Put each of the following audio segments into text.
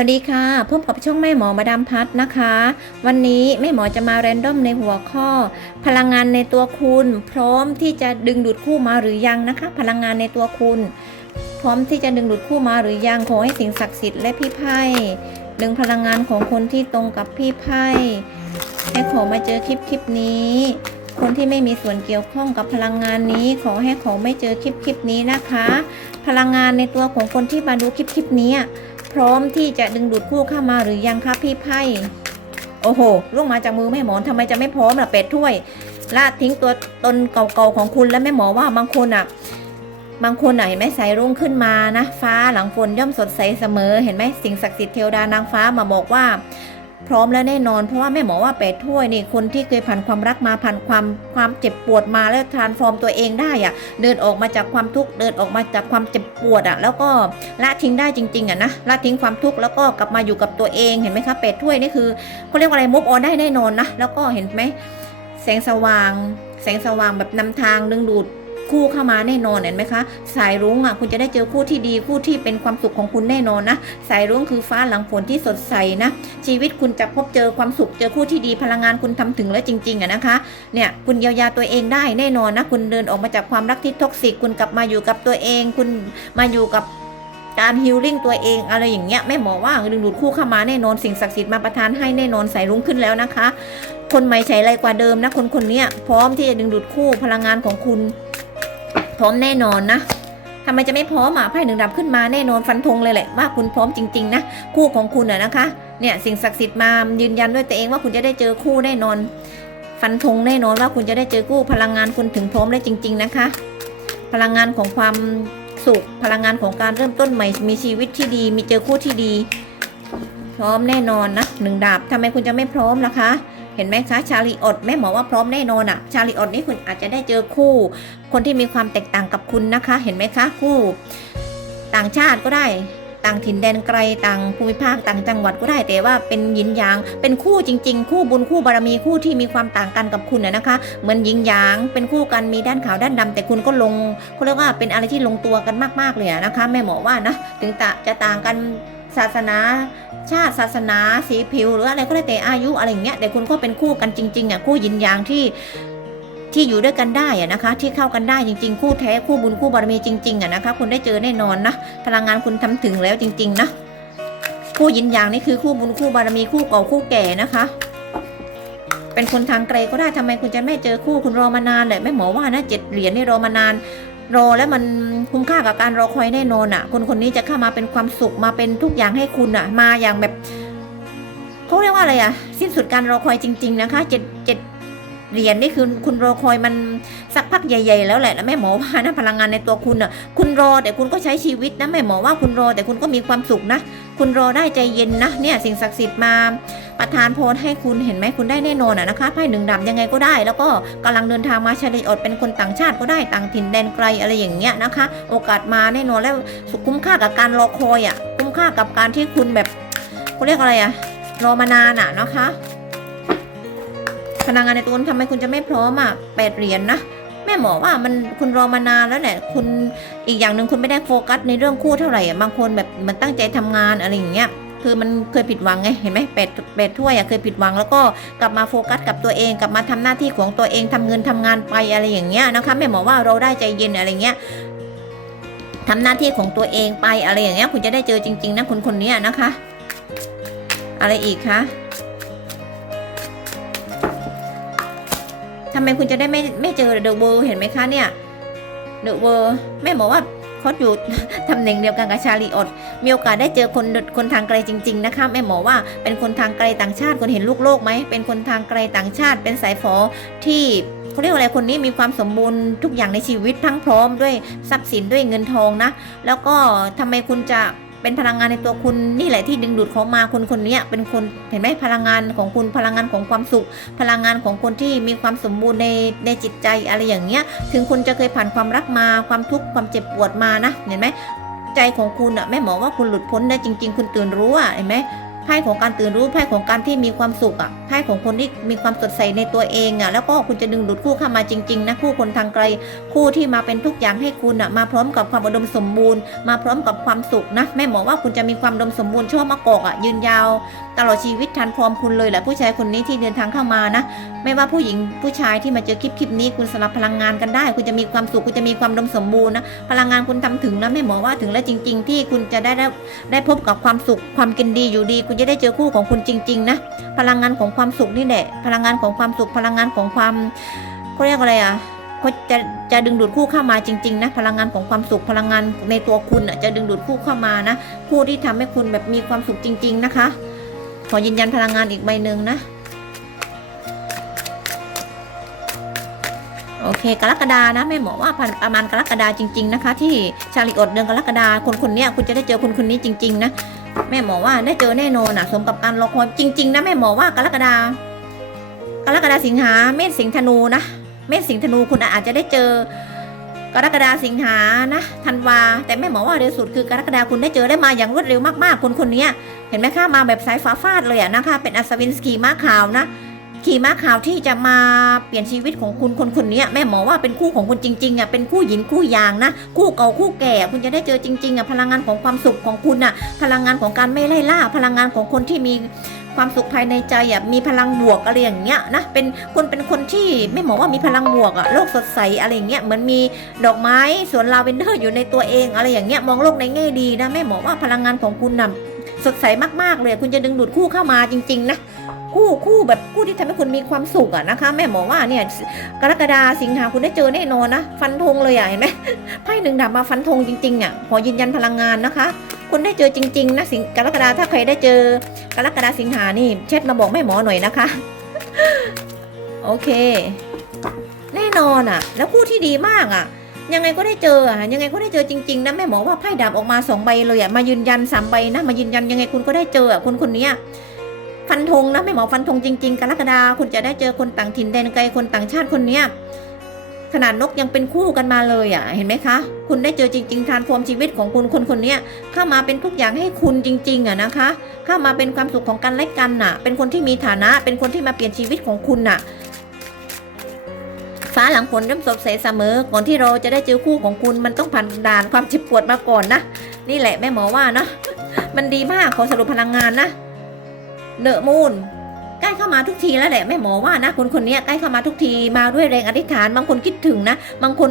สวัสดีค่ะ พบกับช่องแม่หมอมาดามพัฒนะคะ วันนี้แม่หมอจะมาแรนดอมในหัวข้อ พลังงานในตัวคุณ พร้อมที่จะดึงดูดคู่มาหรือยังนะคะ พลังงานในตัวคุณ พร้อมที่จะดึงดูดคู่มาหรือยังขอให้สิ่งศักดิ์สิทธิ์และพี่ไพ่ดึงพลังงานของคนที่ตรงกับพี่ไพ่ให้ขอมาเจอคลิปคลิปนี้ คนที่ไม่มีส่วนเกี่ยวข้องกับพลังงานนี้ ขอให้ขอไม่เจอคลิปคลิปนี้นะคะ พลังงานในตัวของคนที่มาดูคลิปคลิปนี้ พร้อมที่จะดึงดูดคู่เข้ามาหรือยังคะพี่ไพ่โอ้โหล่วงมาจากมือแม่หมอทำไมจะไม่พร้อมล่ะเป็ดถ้วยละทิ้งตัวตนเก่าๆของคุณและแม่หมอว่าบางคนอะบางคนอะเห็นไหมสายรุ่งขึ้นมานะ ฟ้าหลังฝนย่อมสดใสเสมอ เห็นไหมสิ่งศักดิ์สิทธิ์เทวดานางฟ้ามาบอกว่า พร้อมแล้วแน่นอน เพราะว่าแม่หมอว่าเป็ดถ้วยนี่คนที่เคยผ่านความรักมาผ่านความความเจ็บปวดมาแล้วทานฟอร์มตัวเองได้อะเดินออกมาจากความทุกข์เดินออกมาจากความเจ็บปวดอะแล้วก็ละทิ้งได้จริงๆอะนะละทิ้งความทุกข์แล้วก็กลับมาอยู่กับตัวเองเห็นไหมคะเป็ดถ้วยนี่คือเขาเรียกว่าอะไรมุกออนได้แน่นอนนะแล้วก็เห็นไหมแสงสว่าง แสงสว่างแบบนำทางดึงดูด คู่เข้ามาแน่นอนเห็นไหมคะ สายรุ้งอะคุณจะได้เจอคู่ที่ดีคู่ที่เป็นความสุขของคุณแน่นอนนะ สายรุ้งคือฟ้าหลังฝนที่สดใสนะ ชีวิตคุณจะพบเจอความสุขเจอคู่ที่ดีพลังงานคุณทำถึงแล้วจริงๆอะนะคะเนี่ยคุณเยียวยาตัวเองได้แน่นอนนะ คุณเดินออกมาจากความรักที่ท็อกซิกคุณกลับมาอยู่กับตัวเอง คุณมาอยู่กับการฮิลลิ่งตัวเองอะไรอย่างเงี้ยแม่หมอว่าดึงดูดคู่เข้ามาแน่นอนสิ่งศักดิ์สิทธิ์มาประทานให้แน่นอนใส่รุ้งขึ้นแล้วนะคะ คนใหม่ใช้ไรกว่าเดิมนะคนคนเนี้ยพร้อมที่จะดึงดูดคู่พลังงานของคุณ พร้อมแน่นอนนะทำไมจะไม่พร้อมอะไพ่หนึ่งดับขึ้นมาแน่นอนฟันธงเลยแหละว่าคุณพร้อมจริง ๆ นะ คู่ของคุณอะนะคะ เนี่ยสิ่งศักดิ์สิทธิ์มายืนยันด้วยตัวเองว่าคุณจะได้เจอคู่แน่นอน ฟันธงแน่นอนว่าคุณจะได้เจอคู่พลังงานคุณถึงพร้อมได้จริง ๆ นะคะ พลังงานของความสุขพลังงานของการเริ่มต้นใหม่มีชีวิตที่ดี มีเจอคู่ที่ดี พร้อมแน่นอนนะหนึ่งดาบทำไมคุณจะไม่พร้อมล่ะคะ เห็นไหมคะชาลีอดแม่หมอว่าพร้อมแน่นอนอะชาลีอดนี่คุณอาจจะได้เจอคู่ คนที่มีความแตกต่างกับคุณนะคะ เห็นไหมคะคู่ ต่างชาติก็ได้ต่างถิ่นแดนไกลต่างภูมิภาคต่างจังหวัดก็ได้แต่ว่าเป็นหยินหยาง เป็นคู่จริง ๆ คู่บุญคู่บารมีคู่ที่มีความต่างกันกับคุณนะนะคะ เหมือนหยิงหยาง เป็นคู่กันมีด้านขาวด้านดำแต่คุณก็ลงเขาเรียกว่าเป็นอะไรที่ลงตัวกันมากๆเลยนะคะแม่หมอว่านะถึงตะจะต่างกัน ศาสนา ชาติศาสนาสีผิวหรืออะไรก็ได้แต่อายุอะไรอย่างเงี้ยแต่คุณก็เป็นคู่กันจริงๆอะคู่ยินยางที่ที่อยู่ด้วยกันได้อะนะคะ ที่เข้ากันได้จริง ๆ คู่แท้คู่บุญคู่บารมีจริงๆอะนะคะ คุณได้เจอแน่นอนนะพลังงานคุณทำถึงแล้วจริง ๆ นะคู่ยินยางนี่คือคู่บุญคู่บารมีคู่เก่าคู่แก่นะคะ เป็นคนทางไกลก็ได้ทำไมคุณจะไม่เจอคู่คุณรอมานานเลยแม่หมอว่านะเจ็ดเหรียญนี่รอมานาน รอแล้วมันคุ้มค่ากับการรอคอยแน่นอนอะ คนคนนี้จะเข้ามาเป็นความสุขมาเป็นทุกอย่างให้คุณอะ มาอย่างแบบเขาเรียกว่าอะไรอะ สิ้นสุดการรอคอยจริง ๆ นะคะเจ็ดเจ็ด เหรียญนี่คือคุณรอคอยมันสักพักใหญ่ ๆ แล้วแหละแล้วแม่หมอว่านะพลังงานในตัวคุณอะคุณรอแต่คุณก็ใช้ชีวิตนะแม่หมอว่าคุณรอแต่คุณก็มีความสุขนะ คุณรอได้ใจเย็นนะเนี่ยสิ่งศักดิ์สิทธิ์มาประทานพรให้คุณเห็นไหมคุณได้แน่นอนอะนะคะไพ่หนึ่งดำยังไงก็ได้ แล้วก็กำลังเดินทางมาชาลีอดเป็นคนต่างชาติก็ได้ต่างถิ่นแดนไกลอะไรอย่างเงี้ยนะคะ โอกาสมาแน่นอนแล้วคุ้มค่ากับการรอคอยอะคุ้มค่ากับการที่คุณแบบเขาเรียกอะไรอะรอมานานอะนะคะ พลังงานในตัวคุณทำไมคุณจะไม่พร้อมอะแปดเหรียญนะแม่หมอว่ามันคุณรอมานานแล้วแหละคุณอีกอย่างหนึ่งคุณไม่ได้โฟกัสในเรื่องคู่เท่าไหร่อะบางคนแบบมันตั้งใจทำงานอะไรอย่างเงี้ยคือมันเคยผิดหวังไงเห็นไหมเป็ดเป็ดถ้วยอะเคยผิดหวังแล้วก็กลับมาโฟกัสกับตัวเองกลับมาทำหน้าที่ของตัวเองทำเงินทำงานไปอะไรอย่างเงี้ยนะคะแม่หมอว่าเราได้ใจเย็นอะไรเงี้ยทำหน้าที่ของตัวเองไปอะไรอย่างเงี้ยคุณจะได้เจอจริง ๆนะคนคนนี้นะคะ อะไรอีกคะำไมคุณจะได้ไม่ไม่เจอเดอะเวิร์เห็นไหมคะเนี่ยเดอะเวิร์แม่หมอว่าเขาอยู่ตำแหน่งเดียวกันกับชาลีอดมีโอกาสได้เจอคนคนทางไกลจริง ๆ นะคะแม่หมอว่าเป็นคนทางไกลต่างชาติคนเห็นลูกโลกไหมเป็นคนทางไกลต่างชาติ เป็นสายฝอที่เขาเรียกว่าอะไรคนนี้มีความสมบูรณ์ทุกอย่างในชีวิตทั้งพร้อมด้วยทรัพย์สินด้วยเงินทองนะ แล้วก็ทำไมคุณจะ เป็นพลังงานในตัวคุณนี่แหละที่ดึงดูดเขามาคนคนนี้เป็นคนเห็นไหมพลังงานของคุณพลังงานของความสุข พลังงานของคนที่มีความสมบูรณ์ในในจิตใจอะไรอย่างเงี้ย ถึงคุณจะเคยผ่านความรักมาความทุกข์ความเจ็บปวดมานะเห็นไหมใจของคุณอะแม่หมอว่าคุณหลุดพ้นได้จริง ๆ คุณตื่นรู้อะเห็นไหม ไพ่ของการตื่นรู้ไพ่ของการที่มีความสุขอะไพ่ของคนที่มีความสดใสในตัวเองอะแล้วก็คุณจะดึงดูดคู่เข้ามาจริงๆนะคู่คนทางไกล คู่ที่มาเป็นทุกอย่างให้คุณอะมาพร้อมกับความอุดมสมบูรณ์ มาพร้อมกับความสุขนะแม่หมอว่าคุณจะมีความอุดมสมบูรณ์ชั่วมะกอกอะยืนยาว ตลอดชีวิตทันพร้อมคุณเลยแหละผู้ชายคนนี้ที่เดินทางเข้ามานะ ไม่ว่าผู้หญิงผู้ชายที่มาเจอคลิปคลิปนี้คุณสลับพลังงานกันได้ คุณจะมีความสุขคุณจะมีความอดมสมบูรณ์นะพลังงานคุณทำถึงนะแม่หมอว่าถึงแล้วจริง ๆ ที่คุณจะได้ได้ได้พบกับความสุขความกินดีอยู่ดีคุณจะได้เจอคู่ของคุณจริง ๆ นะ พลังงานของความสุขนี่แหละ พลังงานของความสุข พลังงานของความเขาเรียกอะไรอะเขาจะจะดึงดูดคู่เข้ามาจริง ๆ นะ พลังงานของความสุขพลังงานในตัวคุณอะจะดึงดูดคู่เข้ามานะ คู่ที่ทำให้คุณแบบมีความสุขจริง ๆ นะคะ ขอยืนยันพลังงานอีกใบหนึ่งนะโอเคกรกฎานะแม่หมอว่าประมาณกรกฎาจริง ๆ นะคะ ที่ชาลิอดเดือนกรกฎาคนคนเนี้ยคุณจะได้เจอคนคนนี้จริง ๆ นะ แม่หมอว่าได้เจอแน่นอนอะสมกับการรอคอยจริง ๆ นะแม่หมอว่ากรกฎากรกฎาสิงหาเมษสิงห์ธนูนะเมษสิงห์ธนูคุณอาจจะได้เจอกรกฎาสิงหานะธันวา แต่แม่หมอว่าเร็วสุดคือกรกฎาคุณได้เจอได้มาอย่างรวดเร็วมากๆ คนคนนี้เห็นไหมคะมาแบบสายฟ้าฟาดเลยอะนะคะเป็นอัศวินสกีม้าขาวนะ ขี่ม้าขาวที่จะมาเปลี่ยนชีวิตของคุณคนคนนี้แม่หมอว่าเป็นคู่ของคุณจริงๆอะเป็นคู่หญิงคู่ยางนะ คู่เก่าคู่แก่ คุณจะได้เจอจริงๆอะพลังงานของความสุขของคุณอะพลังงานของการไม่ไล่ล่า พลังงานของคนที่มีความสุขภายในใจอะมีพลังบวกอะไรอย่างเงี้ยนะเป็นคุณเป็นคนที่ไม่หมอว่ามีพลังบวกอะโลกสดใสอะไรอย่างเงี้ยเหมือนมีดอกไม้สวนลาเวนเดอร์อยู่ในตัวเองอะไรอย่างเงี้ยมองโลกในแง่ดีนะแม่หมอว่าพลังงานของคุณน่ะสดใสมากๆเลย คุณจะดึงดูดคู่เข้ามาจริง ๆ นะ คู่คู่แบบคู่ที่ทำให้คุณมีความสุขอะนะคะ แม่หมอว่าเนี่ยกรกฎาสิงหาคุณได้เจอแน่นอนนะ ฟันธงเลยอะเห็นไหมไพ่หนึ่งดาบมาฟันธงจริงๆอะขอยืนยันพลังงานนะคะ คุณได้เจอจริง ๆ นะสิงกรกฎาถ้าใครได้เจอกรกฎาสิงหานี่เช็ดมาบอกแม่หมอหน่อยนะคะ โอเค แน่นอนอะแล้วคู่ที่ดีมากอะยังไงก็ได้เจออะยังไงก็ได้เจอจริงๆนะแม่หมอว่าไพ่ดาบออกมาสองใบเลยอะมายืนยันสามใบนะมายืนยันยังไงคุณก็ได้เจออะคนคนเนี้ย ฟันธงนะแม่หมอฟันธงจริงๆกรกฎาคุณจะได้เจอคนต่างถิ่นแดนไกลคนต่างชาติคนเนี้ยขนาดนกยังเป็นคู่กันมาเลยอะ เห็นไหมคะ คุณได้เจอจริงๆทานฟอร์มชีวิตของคุณคนคนเนี้ยเข้ามาเป็นทุกอย่างให้คุณจริง ๆอะนะคะ เข้ามาเป็นความสุขของกันและกันน่ะ เป็นคนที่มีฐานะ เป็นคนที่มาเปลี่ยนชีวิตของคุณน่ะ ฟ้าหลังฝนย่อมสดใสเสมอ ก่อนที่เราจะได้เจอคู่ของคุณ มันต้องผ่านด่านความเจ็บปวดมาก่อนนะ นี่แหละแม่หมอว่านะ มันดีมากขอสรุปพลังงานนะ เดอะมูนใกล้เข้ามาทุกทีแล้วแหละแม่หมอว่านะคนคนนี้ใกล้เข้ามาทุกทีมาด้วยแรงอธิษฐานบางคนคิดถึงนะ บางคน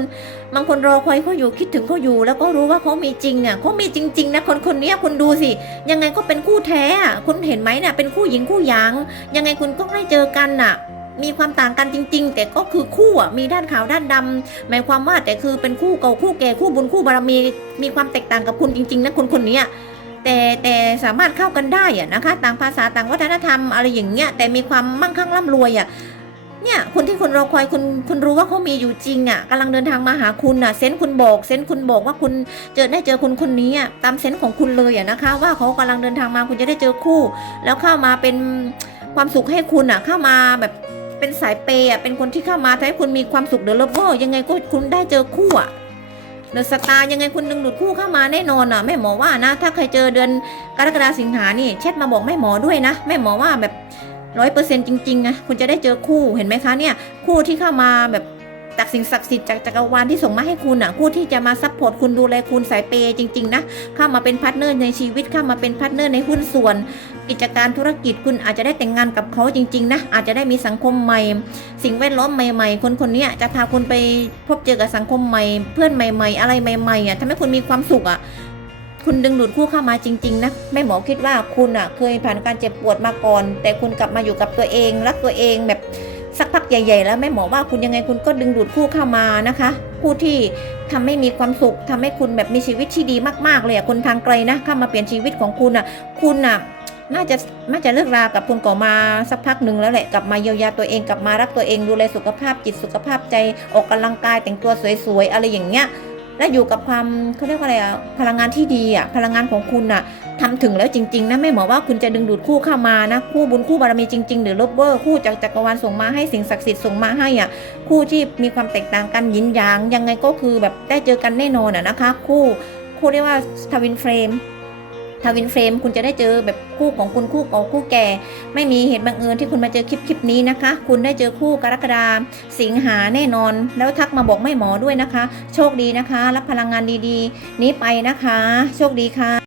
บางคนรอคอยเขาอยู่คิดถึงเขาอยู่ แล้วก็รู้ว่าเขามีจริงอะเขามีจริง ๆ นะคนคนนี้คุณดูสิ ยังไงก็เป็นคู่แท้อะคุณเห็นไหมเนี่ยเป็นคู่หญิงคู่หยางยังไงคุณก็ได้เจอกันน่ะมีความต่างกันจริง ๆ แต่ก็คือคู่อะมีด้านขาวด้านดำหมายความว่าแต่คือเป็นคู่เก่าคู่แก่คู่บุญคู่บารมี มีความแตกต่างกับคุณจริง ๆนะคนคนนี้ แต่แต่สามารถเข้ากันได้อะนะคะ ต่างภาษาต่างวัฒนธรรมอะไรอย่างเงี้ยแต่มีความมั่งคั่งร่ำรวยอะเนี่ยคนที่คุณรอคอยคุณคุณรู้ว่าเขามีอยู่จริงอะกำลังเดินทางมาหาคุณอะเซนคุณบอกเซนคุณบอกว่าคุณเจอได้เจอคนคนนี้อะตามเซนของคุณเลยอะนะคะ ว่าเขากำลังเดินทางมาคุณจะได้เจอคู่ แล้วเข้ามาเป็นความสุขให้คุณอะเข้ามาแบบเป็นสายเปย์อะเป็นคนที่เข้ามาทำให้คุณมีความสุขเดลเวอร์ยังไงก็คุณได้เจอคู่อะ เดอะสตาร์ยังไงคุณดึงดูดคู่เข้ามาแน่นอนอะแม่หมอว่านะ ถ้าใครเจอเดือนกรกฎาสิงหานี่เช็ดมาบอกแม่หมอด้วยนะแม่หมอว่าแบบร้อยเปอร์เซ็นต์จริงๆนะคุณจะได้เจอคู่เห็นไหมคะเนี่ยคู่ที่เข้ามาแบบจากสิ่งศักดิ์สิทธิ์จากจักรวาลที่ส่งมาให้คุณอะคู่ที่จะมาซัพพอร์ตคุณดูแลคุณสายเปย์จริง ๆ นะ เข้ามาเป็นพาร์ทเนอร์ในชีวิตเข้ามาเป็นพาร์ทเนอร์ในหุ้นส่วน กิจการธุรกิจคุณอาจจะได้แต่งงานกับเขาจริง ๆ นะ อาจจะได้มีสังคมใหม่ สิ่งแวดล้อมใหม่ ๆ คนคนนี้จะพาคุณไปพบเจอกับสังคมใหม่ เพื่อนใหม่ ๆ อะไรใหม่ๆอะทำให้คุณมีความสุขอะคุณดึงดูดคู่เข้ามาจริง ๆ นะแม่หมอคิดว่าคุณอะ เคยผ่านการเจ็บปวดมาก่อน แต่คุณกลับมาอยู่กับตัวเอง รักตัวเองแบบสักพักใหญ่ ๆ แล้วแม่หมอว่าคุณยังไงคุณก็ดึงดูดคู่เข้ามานะคะ คู่ที่ทำให้มีความสุขทำให้คุณแบบมีชีวิตที่ดีมากๆเลยอะคนทางไกลนะเข้ามาเปลี่ยนชีวิตของคุณอะ คุณอะ น่าจะน่าจะเลิกรากับคุณก่อมาสักพักหนึ่งแล้วแหละกลับมาเยียวยาตัวเองกลับมารักตัวเองดูแลสุขภาพจิตสุขภาพใจออกกำลังกายแต่งตัวสวยๆอะไรอย่างเงี้ยและอยู่กับความเขาเรียกว่าอะไรอะพลังงานที่ดีอะพลังงานของคุณอะทำถึงแล้วจริง ๆ นะไม่หมอว่าคุณจะดึงดูดคู่เข้ามานะคู่บุญคู่บารมีจริง ๆ หรือลบเวอร์คู่จากจักรวาลส่งมาให้สิ่งศักดิ์สิทธิ์ส่งมาให้อะคู่ที่มีความแตกต่างกันยินยางยังไงก็คือแบบได้เจอกันแน่นอนอะนะคะ คู่คู่เรียกว่าทวินเฟรม วินเฟรมคุณจะได้เจอแบบคู่ของคุณคู่เก่าคู่แก่ ไม่มีเหตุบังเอิญที่คุณมาเจอคลิปคลิปนี้นะคะ คุณได้เจอคู่กรกฎาสิงหาแน่นอน แล้วทักมาบอกไม่หมอด้วยนะคะ โชคดีนะคะ รับพลังงานดีๆ นี้ไปนะคะ โชคดีค่ะ